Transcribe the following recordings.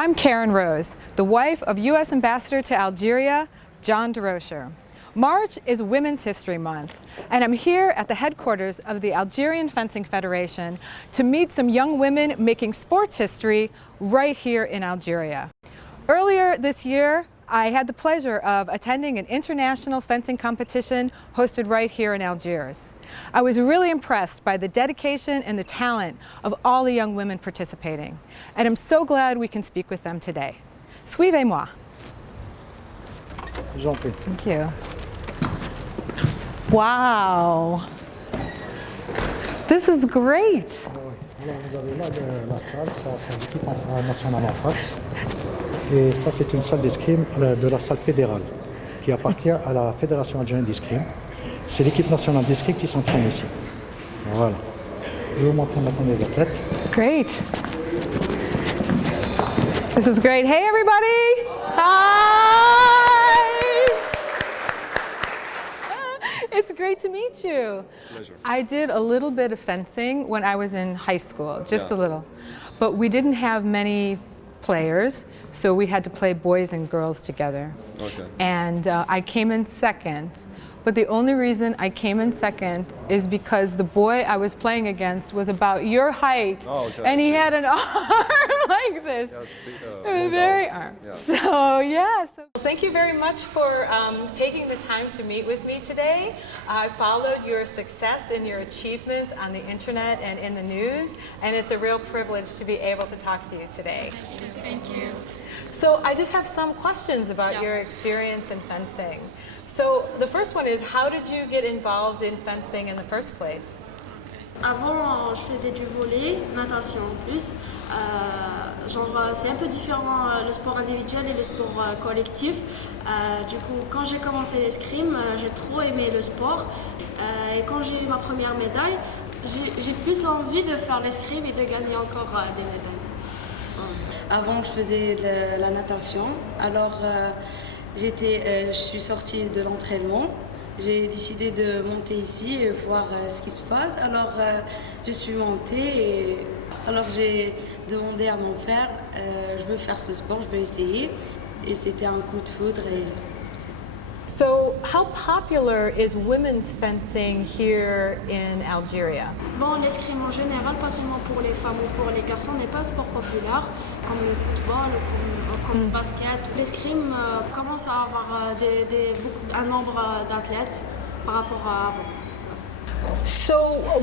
I'm Karen Rose, the wife of U.S. Ambassador to Algeria, John DeRocher. March is Women's History Month, and I'm here at the headquarters of the Algerian Fencing Federation to meet some young women making sports history right here in Algeria. Earlier this year, I had the pleasure of attending an international fencing competition hosted right here in Algiers. I was really impressed by the dedication and the talent of all the young women participating, and I'm so glad we can speak with them today. Suivez-moi. Thank you. Wow. This is great. Alors vous avez là la salle, ça c'est l'équipe nationale en face. Et ça c'est une salle d'escrime de la salle fédérale qui appartient à la Fédération algérienne d'escrime. C'est l'équipe nationale d'escrime qui s'entraîne ici. Voilà. Je vais vous montrer maintenant les athlètes. Great. This is great. Hey everybody! Hi! It's great to meet you. Pleasure. I did a little bit of fencing when I was in high school, just a little. But we didn't have many players, so we had to play boys and girls together. Okay. And I came in second. But the only reason I came in second is because the boy I was playing against was about your height, and he had an arm like this. Very arm. Yeah. So yeah. Thank you very much for taking the time to meet with me today. I followed your success and your achievements on the internet and in the news, and it's a real privilege to be able to talk to you today. Thank you. So I just have some questions about your experience in fencing. So the first one is, how did you get involved in fencing in the first place? Avant, je faisais du volley, natation en plus. C'est un peu différent le sport individuel et le sport collectif. Du coup, quand j'ai commencé l'escrime, j'ai trop aimé le sport. Et quand j'ai eu ma première médaille, j'ai plus envie de faire l'escrime et de gagner encore des médailles. Avant, je faisais de la natation. Alors, je suis sortie de l'entraînement. J'ai décidé de monter ici et voir ce qui se passe. Alors, je suis montée et alors j'ai demandé à mon frère, je veux faire ce sport, je veux essayer. Et c'était un coup de foudre. So, how popular is women's fencing here in Algeria? Bon, l'escrime en général, pas seulement pour les femmes ou pour les garçons, n'est pas un sport populaire comme le football ou comme le basket. L'escrime commence à avoir un nombre d'athlètes par rapport à avant. So,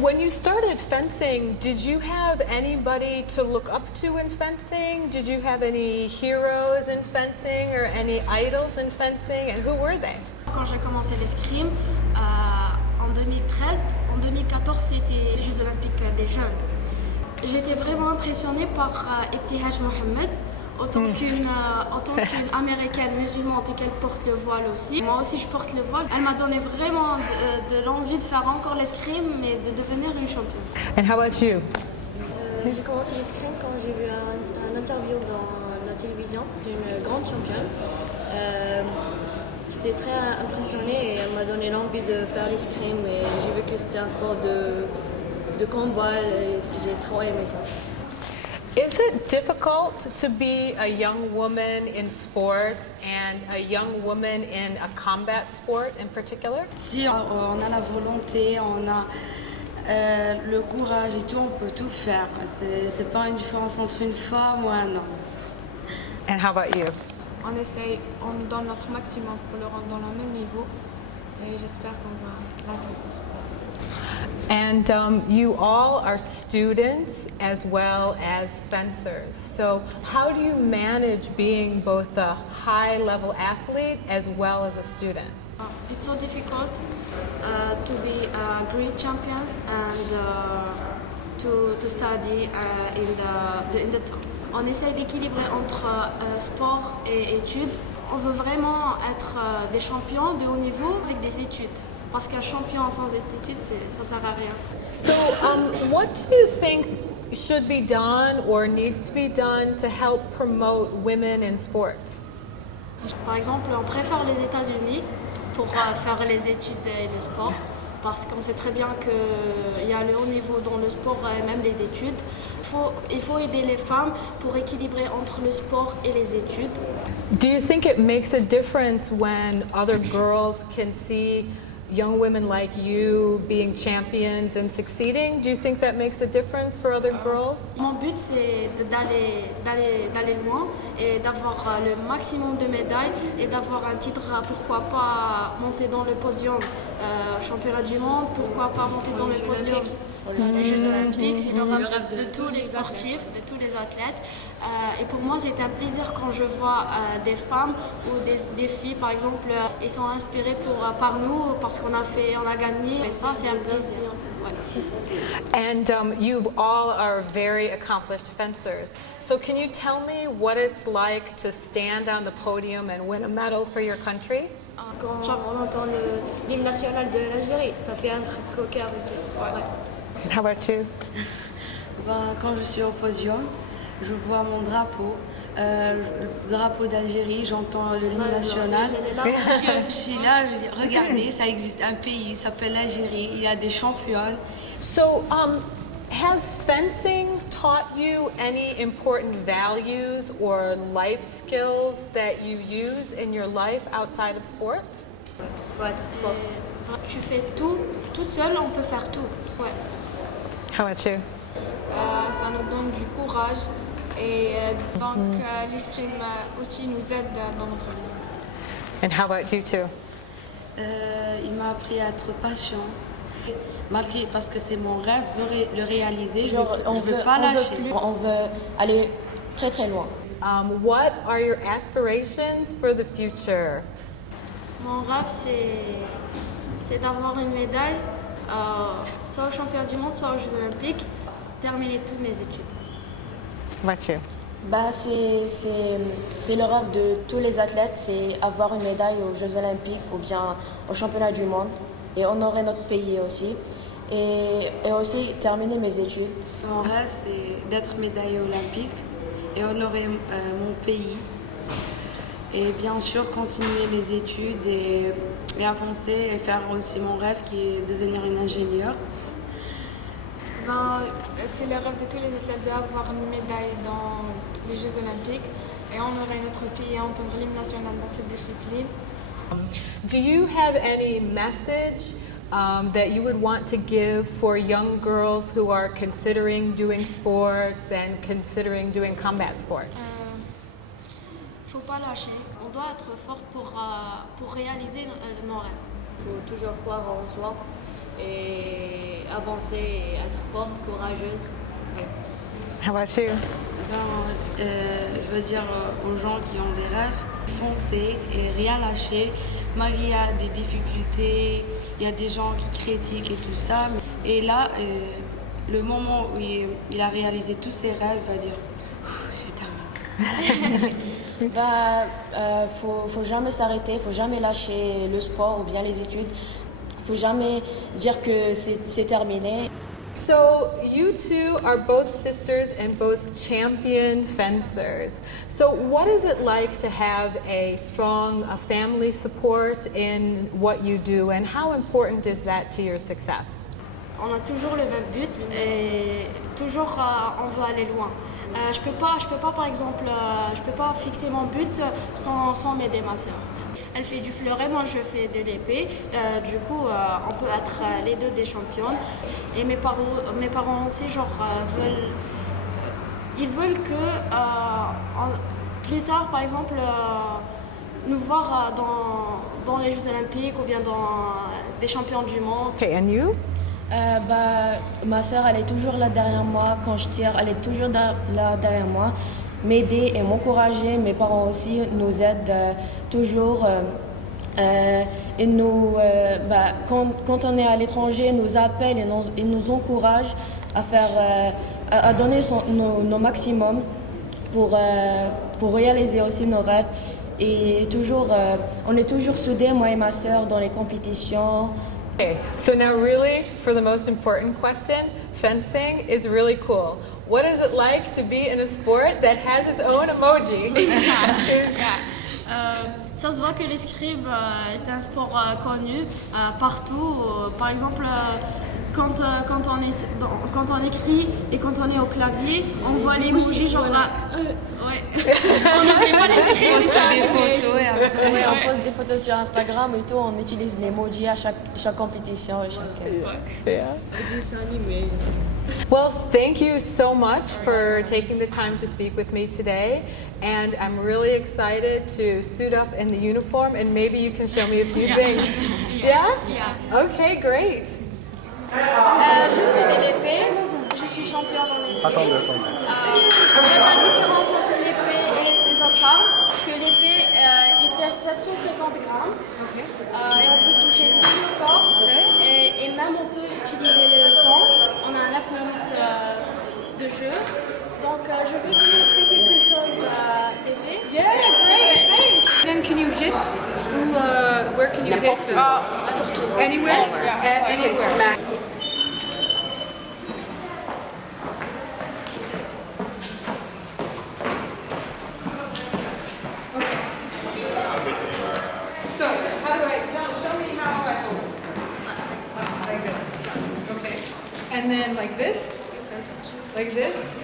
when you started fencing, did you have anybody to look up to in fencing? Did you have any heroes in fencing or any idols in fencing? And who were they? Quand j'ai commencé l'escrime, en 2013, en 2014, c'était les Jeux Olympiques des jeunes. J'étais vraiment impressionnée par Ebtihaj Mohamed, autant qu'une américaine musulmane et qu'elle porte le voile aussi. Moi aussi je porte le voile. Elle m'a donné vraiment de l'envie de faire encore l'escrime et de devenir une championne. And how about you? J'ai commencé l'escrime quand j'ai vu un interview dans la télévision d'une grande championne. J'étais très impressionnée et elle m'a donné l'envie de faire l'escrime et j'ai vu que c'était un sport de combat et j'ai trop aimé ça. Is it difficult to be a young woman in sports and a young woman in a combat sport in particular? Si on a la volonté, on a le courage et tout, on peut tout faire. C'est pas une différence entre une femme ou un homme. And how about you? On essaye, on donne notre maximum pour le rendre dans le même niveau et j'espère qu'on va l'atteindre. And you all are students as well as fencers. So how do you manage being both a high-level athlete as well as a student? It's so difficult to be great champions and to study in the top. On essaye d'équilibrer entre sport et études. On veut vraiment être des champions de haut niveau avec des études. Parce qu'un champion sans études, ça sert à rien. So what do you think should be done or needs to be done to help promote women in sports? Par exemple, on préfère les États-Unis pour faire les études et le sport. Parce qu'on sait très bien qu'il y a le haut niveau dans le sport et même les études. Il faut aider les femmes pour équilibrer entre le sport et les études. Do you think it makes a difference when other girls can see young women like you being champions and succeeding? Do you think that makes a difference for other girls? Mon but, c'est d'aller loin et d'avoir le maximum de médailles et d'avoir un titre, pourquoi pas monter dans le podium, championnat du monde, pourquoi pas monter dans le podium. Les Jeux Olympiques, c'est le rêve de tous les sportifs, de tous les athlètes. Et pour moi, c'est un plaisir quand je vois des femmes ou des filles, par exemple, ils sont inspirés par nous parce qu'on a gagné. Et ça, c'est un plaisir. Ouais. And you all are very accomplished fencers. So can you tell me what it's like to stand on the podium and win a medal for your country? Quand on entend l'hymne national de l'Algérie, ça fait un truc au cœur. Ouais. How about you? Quand je suis au podium, je vois mon drapeau, le drapeau d'Algérie, j'entends le hymne national. Je suis là, je dis, regardez, ça existe un pays, il s'appelle l'Algérie, il y a des championnes. So, has fencing taught you any important values or life skills that you use in your life outside of sports? Faut être forte. Tu fais tout, toute seule, on peut faire tout. Ouais. How about you? Ça nous donne du courage et donc l'escrime aussi nous aide dans notre vie. And how about you too? Il m'a appris à être patiente. Malgré, parce que c'est mon rêve, je veux le réaliser, je ne veux pas lâcher. On veut aller très très loin. What are your aspirations for the future? Mon rêve, c'est d'avoir une médaille, soit au championnat du monde, soit aux Jeux Olympiques, terminer toutes mes études. How about you? C'est le rêve de tous les athlètes, c'est avoir une médaille aux Jeux Olympiques ou bien au championnat du monde et honorer notre pays aussi. Et aussi terminer mes études. Mon rêve, c'est d'être médaillée olympique et honorer mon pays. Et bien sûr, continuer mes études et avancer et faire aussi mon rêve qui est devenir une ingénieure. C'est le rêve de tous les athlètes d'avoir une médaille dans les Jeux Olympiques et honorer notre pays et entendre l'hymne national dans cette discipline. Do you have any message that you would want to give for young girls who are considering doing sports and considering doing combat sports? Faut pas lâcher. On doit être forte pour réaliser nos rêves. Il faut toujours croire en soi et avancer et être forte, courageuse. How about you? Je veux dire aux gens qui ont des rêves, foncer et rien lâcher. Malgré il y a des difficultés, il y a des gens qui critiquent et tout ça. Et là, le moment où il a réalisé tous ses rêves, il va dire j'ai terminé. Faut jamais s'arrêter, faut jamais lâcher le sport ou bien les études. Faut jamais dire que c'est terminé. So you two are both sisters and both champion fencers. So what is it like to have a strong family support in what you do, and how important is that to your success? On a toujours le même but et toujours on veut aller loin. Je peux pas par exemple, je peux pas fixer mon but sans m'aider ma sœur. Elle fait du fleuret, moi je fais de l'épée. Du coup, on peut être les deux des championnes. Et mes parents aussi, ils veulent que plus tard, par exemple, nous voir dans les Jeux Olympiques ou bien dans des champions du monde. Okay, and you? Ma soeur, elle est toujours là derrière moi. Quand je tire, elle est toujours là derrière moi. M'aider et m'encourager. Mes parents aussi nous aident toujours. Et quand on est à l'étranger, ils nous appellent et nous encouragent à donner nos maximum pour réaliser aussi nos rêves. Et toujours, on est toujours soudés, moi et ma soeur, dans les compétitions. Okay, so now really, for the most important question, fencing is really cool. What is it like to be in a sport that has its own emoji? Ça se voit que l'escrime est un sport connu partout. Par exemple, quand on écrit et quand on est au clavier, on voit les emojis genre ouais. On n'oublie pas les screens, ça. Des photos et après. Ouais, on poste des photos sur Instagram et tout, on utilise l'emoji à chaque compétition. Des dessins animés. Well, thank you so much for taking the time to speak with me today. And I'm really excited to suit up in the uniform and maybe you can show me a few things. Yeah? Yeah. Okay, great. Je fais de l'épée, je suis champion dans l'épée. Attendez. En fait, la différence entre l'épée et les autres armes, que l'épée, il pèse 750 grammes. Et on peut toucher tout le corps. Et même on peut utiliser le temps. On a 9 minutes de jeu. Donc je vais vous montrer quelque chose d'épée. Yeah, great, thanks. Then can you hit? Where can you hit them? Anywhere? Anywhere. So, how do show me how I hold it. Like this. Okay. And then like this? Like this?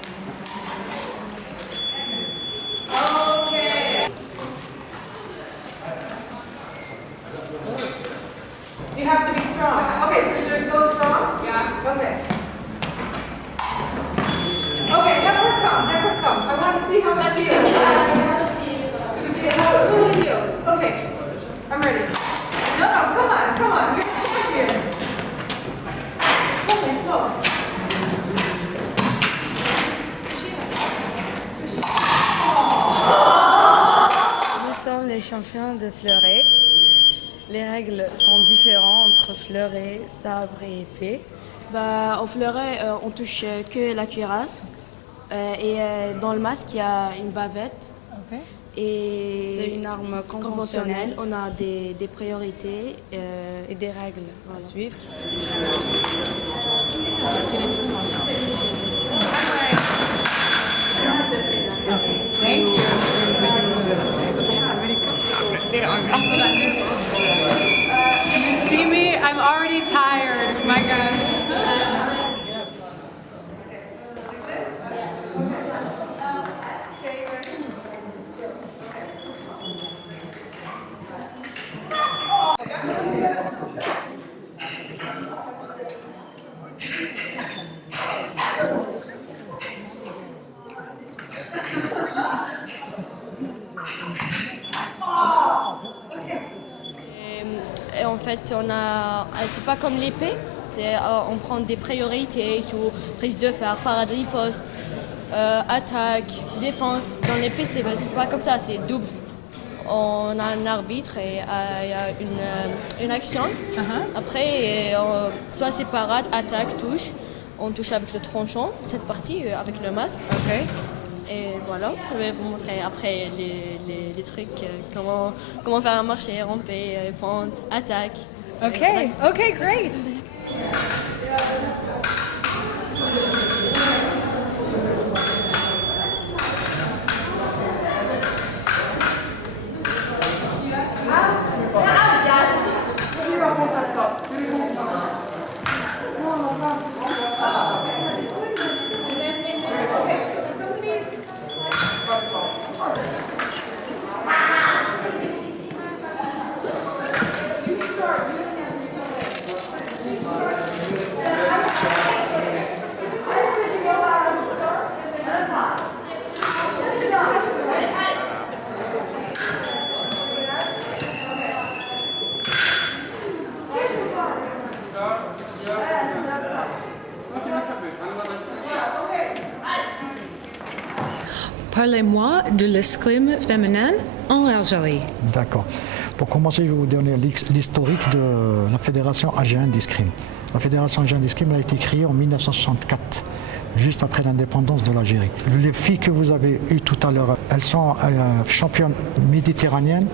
Okay. You have to be strong. Okay, so should we go strong? Yeah. Okay. Okay, have her come. I want to see how that feels. How it feels. Okay, I'm ready. No, come on. Get back here. Holy smokes. Nous sommes les champions de fleuret. Les règles sont différentes entre fleuret, sabre et épée. Au fleuret, on touche que la cuirasse. Et dans le masque, il y a une bavette. Okay. Et C'est une arme conventionnelle On a des priorités. et des règles à suivre. Thank you. You see me? I'm already tired. My gosh. Et en fait, c'est pas comme l'épée, on prend des priorités et tout, prise de fer, parade riposte, attaque, défense. Dans l'épée, c'est pas comme ça, c'est double. On a un arbitre et il y a une action. Après, soit c'est parade, attaque, touche. On touche avec le tranchant, cette partie, avec le masque. Okay. Et voilà, je vais vous montrer après les trucs, comment faire un marché, ramper, fente, attaque. Okay, great. Parlez-moi de l'escrime féminin en Algérie. D'accord. Pour commencer, je vais vous donner l'historique de la Fédération algérienne d'escrime. La Fédération algérienne d'escrime a été créée en 1964, juste après l'indépendance de l'Algérie. Les filles que vous avez eues tout à l'heure, elles sont championnes méditerranéennes.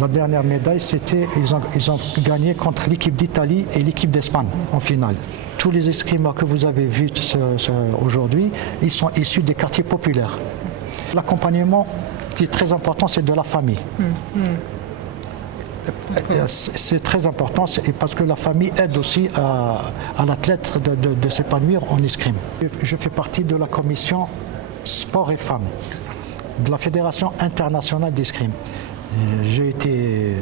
La dernière médaille, c'était ils ont gagné contre l'équipe d'Italie et l'équipe d'Espagne en finale. Tous les escrimeurs que vous avez vus aujourd'hui, ils sont issus des quartiers populaires. L'accompagnement qui est très important, c'est de la famille. C'est très important parce que la famille aide aussi à l'athlète de s'épanouir en escrime. Je fais partie de la commission sport et femmes de la Fédération internationale d'escrime. J'ai été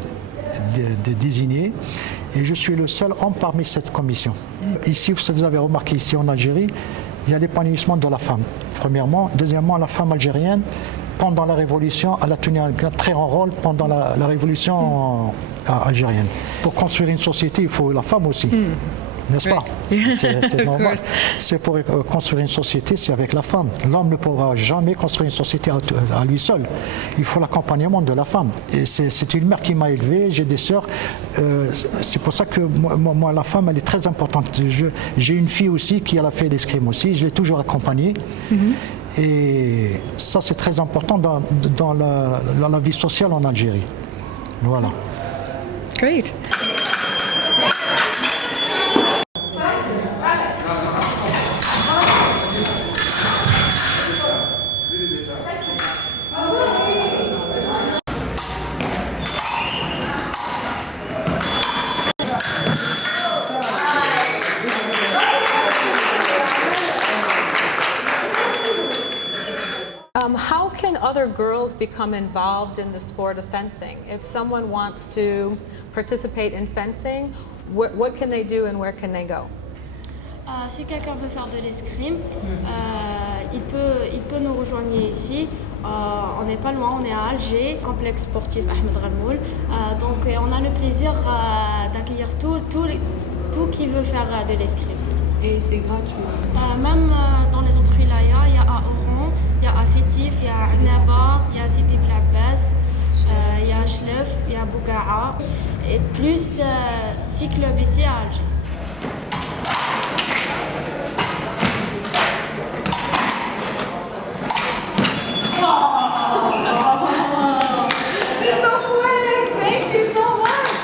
désigné et je suis le seul homme parmi cette commission. Ici, vous avez remarqué ici en Algérie, il y a l'épanouissement de la femme, premièrement. Deuxièmement, la femme algérienne, pendant la Révolution, elle a tenu un très grand rôle pendant la Révolution algérienne. Pour construire une société, il faut la femme aussi. N'est-ce pas? C'est normal. C'est pour construire une société, c'est avec la femme. L'homme ne pourra jamais construire une société à lui seul. Il faut l'accompagnement de la femme. Et c'est une mère qui m'a élevé, j'ai des sœurs. C'est pour ça que moi, la femme, elle est très importante. J'ai une fille aussi qui a fait l'escrime aussi, je l'ai toujours accompagnée. Et ça, c'est très important dans la vie sociale en Algérie. Voilà. Great. How can other girls become involved in the sport of fencing? If someone wants to participate in fencing, what can they do and where can they go? Si quelqu'un veut faire de l'escrime, il peut nous rejoindre ici. On n'est pas loin, on est à Alger, complexe sportif Ahmed Ramoul. Donc on a le plaisir d'accueillir tout qui veut faire de l'escrime. Et c'est gratuit. Même dans les autres wilayas, il y a à Oran, il y a à Sétif, il y a à Annaba, il y a à Sidi Blabès, il y a à Chlef, il y a à Bouga'a. Et plus 6 clubs ici à Alger. She's so poetic. Thank you so much.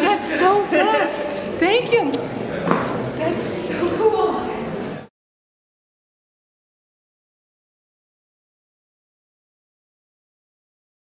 That's so fast. Thank you.